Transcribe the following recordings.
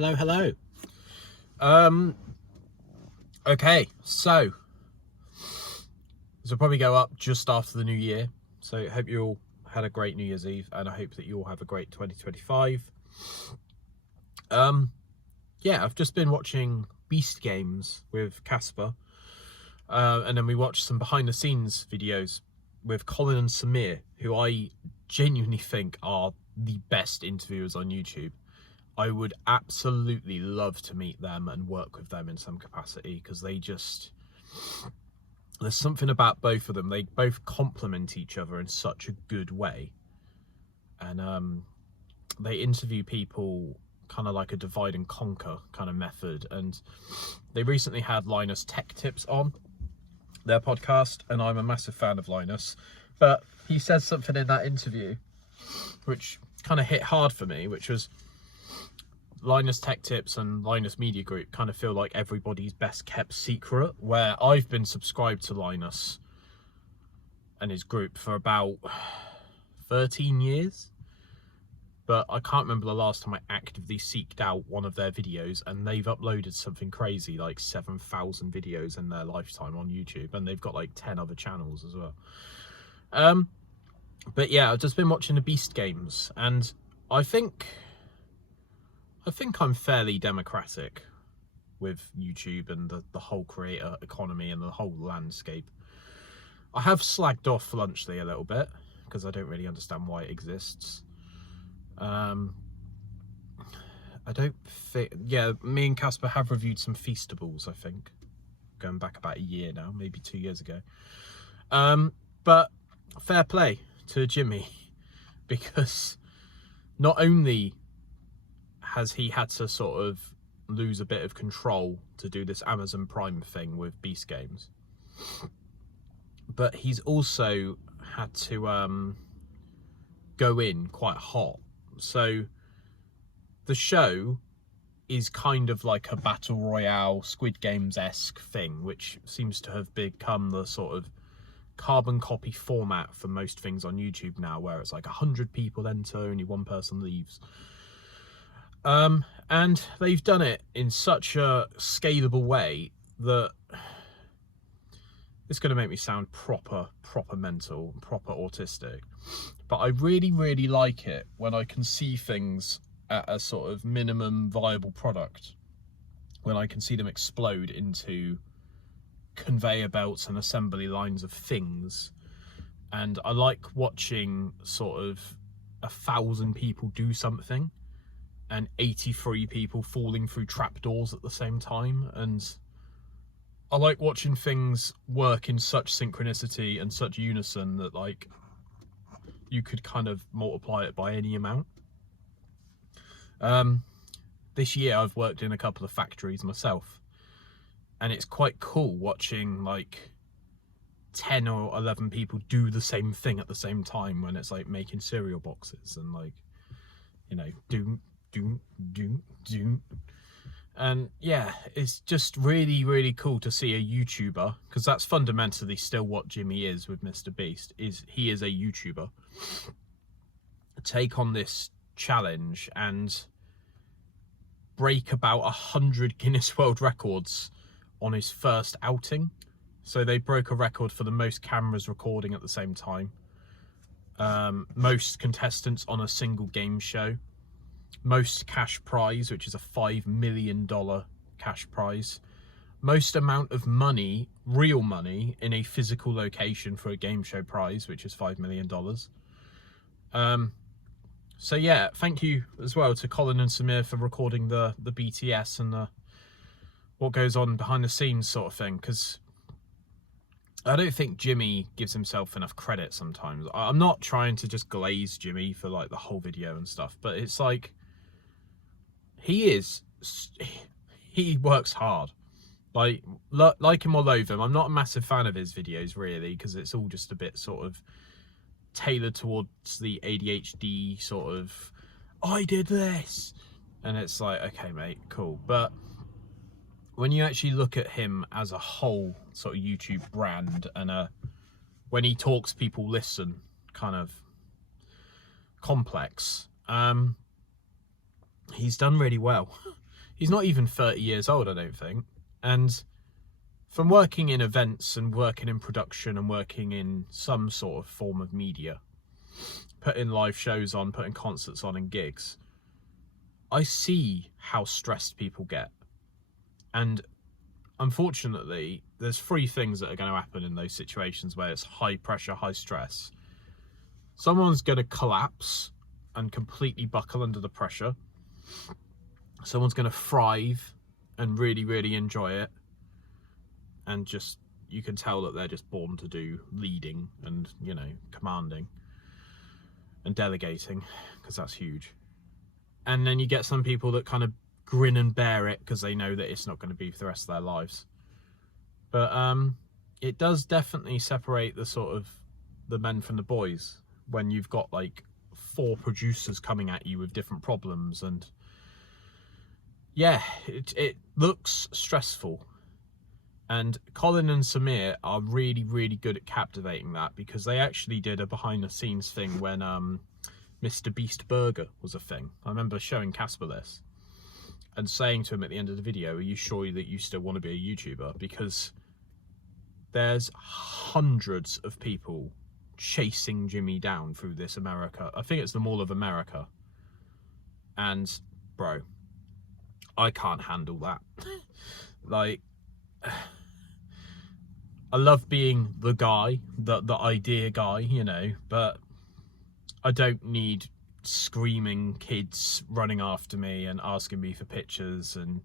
Hello. Okay, so this will probably go up just after the new year. So I hope you all had a great New Year's Eve, and I hope that you all have a great 2025. Yeah, I've just been watching Beast Games with Casper, and then we watched some behind the scenes videos with Colin and Samir, who I genuinely think are the best interviewers on YouTube. I would absolutely love to meet them and work with them in some capacity, because there's something about both of them. They both complement each other in such a good way, and they interview people kind of like a divide and conquer kind of method. And they recently had Linus Tech Tips on their podcast, and I'm a massive fan of Linus, but he said something in that interview which kind of hit hard for me, which was Linus Tech Tips and Linus Media Group kind of feel like everybody's best kept secret, where I've been subscribed to Linus and his group for about 13 years, but I can't remember the last time I actively seeked out one of their videos, and they've uploaded something crazy like 7,000 videos in their lifetime on YouTube, and they've got like 10 other channels as well. But yeah, I've just been watching the Beast Games, and I think I'm fairly democratic with YouTube and the whole creator economy and the whole landscape. I have slagged off Lunchly a little bit because I don't really understand why it exists. I don't think, yeah, me and Casper have reviewed some Feastables, I think, going back about a year now, maybe 2 years ago. But fair play to Jimmy, because not only has he had to sort of lose a bit of control to do this Amazon Prime thing with Beast Games, but he's also had to go in quite hot. So the show is kind of like a battle royale Squid Games-esque thing, which seems to have become the sort of carbon copy format for most things on YouTube now, where it's like 100 people enter, only one person leaves. And they've done it in such a scalable way that it's going to make me sound proper mental, proper autistic. But I really, really like it when I can see things at a sort of minimum viable product, when I can see them explode into conveyor belts and assembly lines of things. And I like watching sort of 1,000 people do something and 83 people falling through trapdoors at the same time. And I like watching things work in such synchronicity and such unison that, like, you could kind of multiply it by any amount. This year I've worked in a couple of factories myself, and it's quite cool watching like 10 or 11 people do the same thing at the same time, when it's like making cereal boxes and, like, you know, do. And yeah, it's just really, really cool to see a YouTuber, because that's fundamentally still what Jimmy is with Mr. Beast, is he is a YouTuber, take on this challenge and break about 100 Guinness World Records on his first outing. So they broke a record for the most cameras recording at the same time, most contestants on a single game show, most cash prize, which is a $5 million cash prize, most amount of money, real money, in a physical location for a game show prize, which is $5 million. So yeah, thank you as well to Colin and Samir for recording the BTS and what goes on behind the scenes sort of thing, because I don't think Jimmy gives himself enough credit sometimes. I'm not trying to just glaze Jimmy for like the whole video and stuff, but it's like he works hard. Like him or loathe him, I'm not a massive fan of his videos really, because it's all just a bit sort of tailored towards the ADHD sort of, I did this, and it's like, okay mate, cool. But when you actually look at him as a whole sort of YouTube brand, and when he talks people listen kind of complex, he's done really well. he's not even 30 years old, I don't think. And from working in events and working in production and working in some sort of form of media, putting live shows on, putting concerts on and gigs, I see how stressed people get. And unfortunately, there's three things that are going to happen in those situations where it's high pressure, high stress. Someone's going to collapse and completely buckle under the pressure. Someone's going to thrive and really, really enjoy it. And just, you can tell that they're just born to do leading and, you know, commanding and delegating, because that's huge. And then you get some people that kind of grin and bear it because they know that it's not going to be for the rest of their lives. But it does definitely separate the sort of the men from the boys when you've got like 4 producers coming at you with different problems. And yeah, it looks stressful. And Colin and Samir are really, really good at captivating that, because they actually did a behind the scenes thing when Mr. Beast Burger was a thing. I remember showing Casper this and saying to him at the end of the video, are you sure that you still want to be a YouTuber? Because there's hundreds of people chasing Jimmy down through this America. I think it's the Mall of America. And bro, I can't handle that. Like, I love being the guy, the idea guy, you know, but I don't need screaming kids running after me and asking me for pictures and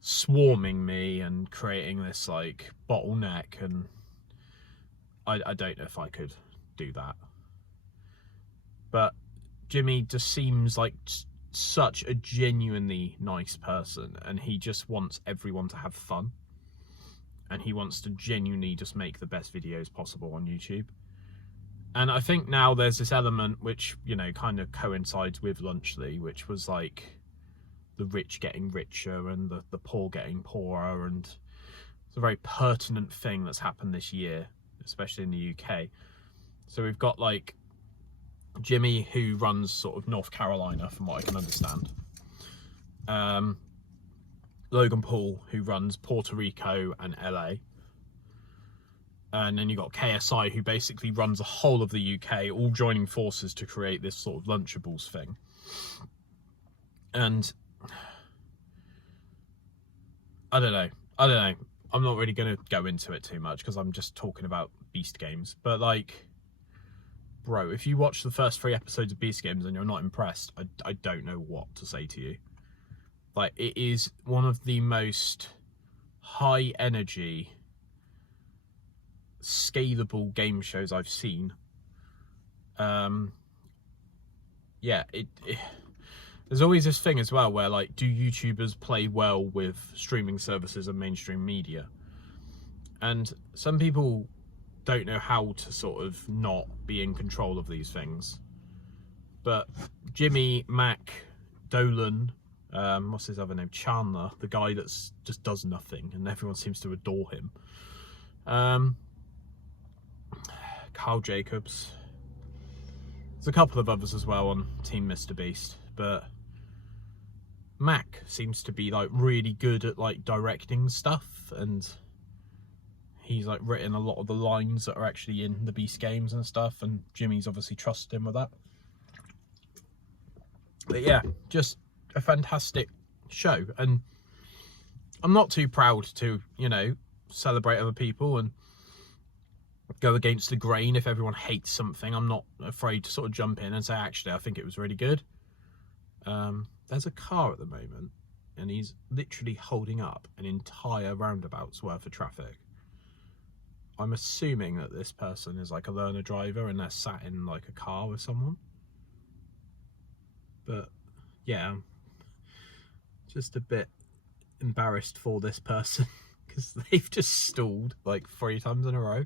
swarming me and creating this like bottleneck. And I don't know if I could do that. But Jimmy just seems like such a genuinely nice person, and he just wants everyone to have fun. And he wants to genuinely just make the best videos possible on YouTube. And I think now there's this element which, you know, kind of coincides with Lunchley, which was like the rich getting richer and the poor getting poorer. And it's a very pertinent thing that's happened this year, especially in the UK. So we've got like Jimmy, who runs sort of North Carolina, from what I can understand. Logan Paul, who runs Puerto Rico and LA. And then you got KSI, who basically runs the whole of the UK, all joining forces to create this sort of Lunchables thing. And I don't know. I'm not really going to go into it too much because I'm just talking about Beast Games. But like, bro, if you watch the first 3 episodes of Beast Games and you're not impressed, I don't know what to say to you. Like, it is one of the most high energy, scalable game shows I've seen. Yeah, there's always this thing as well where, like, do YouTubers play well with streaming services and mainstream media? And some people don't know how to sort of not be in control of these things. But Jimmy, Mac, Dolan, what's his other name? Chandler, the guy that's just does nothing and everyone seems to adore him. Carl Jacobs. There's a couple of others as well on Team Mr. Beast, but Mac seems to be like really good at like directing stuff, and he's like written a lot of the lines that are actually in the Beast games and stuff, and Jimmy's obviously trusted him with that. But yeah, just a fantastic show, and I'm not too proud to, you know, celebrate other people and go against the grain. If everyone hates something, I'm not afraid to sort of jump in and say, actually, I think it was really good. There's a car at the moment, and he's literally holding up an entire roundabout's worth of traffic. I'm assuming that this person is like a learner driver and they're sat in like a car with someone. But yeah, I'm just a bit embarrassed for this person because they've just stalled like 3 times in a row.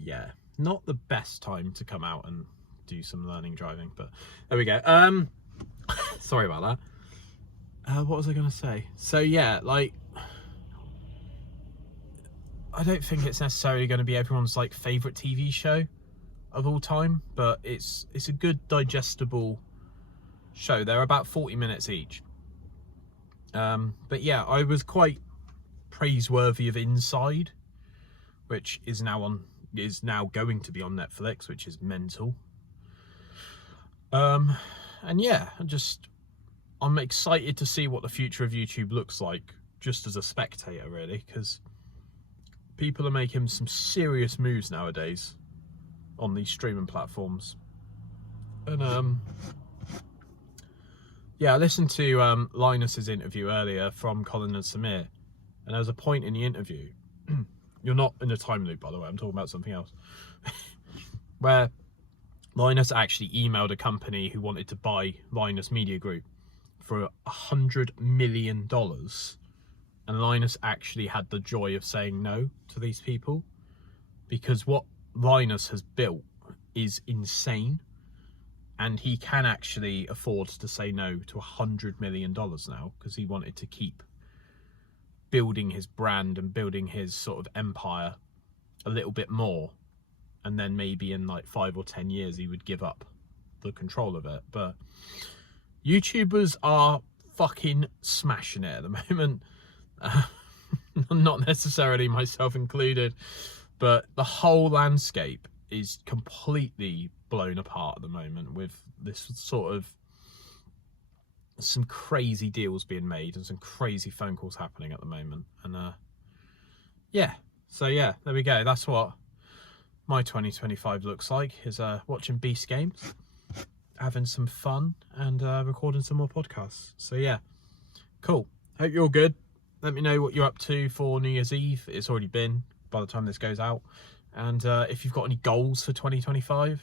Yeah, not the best time to come out and do some learning driving, but there we go. Sorry about that. What was I gonna say? So yeah, like, I don't think it's necessarily going to be everyone's like favorite TV show of all time, but it's a good digestible show. They're about 40 minutes each, But yeah, I was quite praiseworthy of Inside, which is now going to be on Netflix, which is mental. And yeah, I'm excited to see what the future of YouTube looks like, just as a spectator, really, because people are making some serious moves nowadays on these streaming platforms. And yeah, I listened to Linus's interview earlier from Colin and Samir, and there was a point in the interview, you're not in a time loop, by the way, I'm talking about something else, where Linus actually emailed a company who wanted to buy Linus Media Group for $100 million, and Linus actually had the joy of saying no to these people, because what Linus has built is insane, and he can actually afford to say no to $100 million now, because he wanted to keep building his brand and building his sort of empire a little bit more, and then maybe in like 5 or 10 years he would give up the control of it. But YouTubers are fucking smashing it at the moment. Not necessarily myself included, but the whole landscape is completely blown apart at the moment, with this sort of some crazy deals being made and some crazy phone calls happening at the moment. And yeah, so yeah, there we go. That's what my 2025 looks like, is watching Beast Games, having some fun, and recording some more podcasts. So yeah, cool. Hope you're all good. Let me know what you're up to for New Year's Eve. It's already been by the time this goes out. And if you've got any goals for 2025,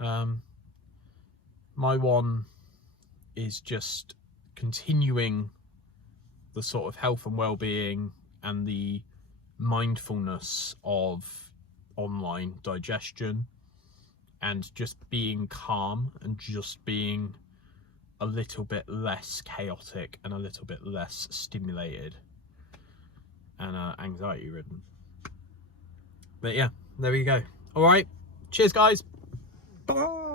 my one is just continuing the sort of health and well-being and the mindfulness of online digestion, and just being calm and just being a little bit less chaotic and a little bit less stimulated and anxiety ridden. But yeah, there we go. All right, cheers guys, bye.